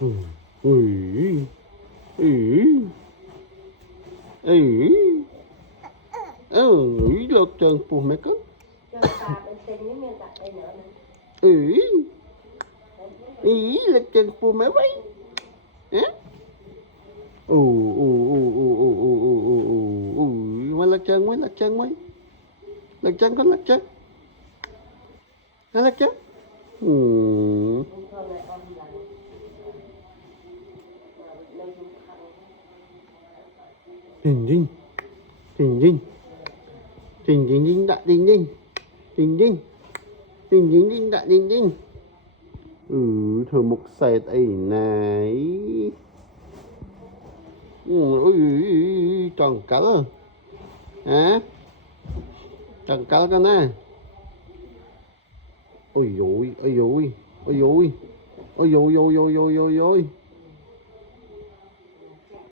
ui ui ui ui ui lột chân phù mấy con ui ui lột chân phù mấy vậy hả ù ù ù ù ù ù ù ù ù mấy lột chân mấy lột chân mấy lột chân con lột chân nó lột chân Ding ding, ding ding, ding ding ding đã ding ding, ding ding, ding ding ding đã ding ding. Thử một sợi ấy này. Ui, tròn cỡ hả? Tròn cỡ con nè. Ôi dồi, ôi dồi, ôi dồi, ôi dồi, ôi dồi, ôi dồi, ôi dồi.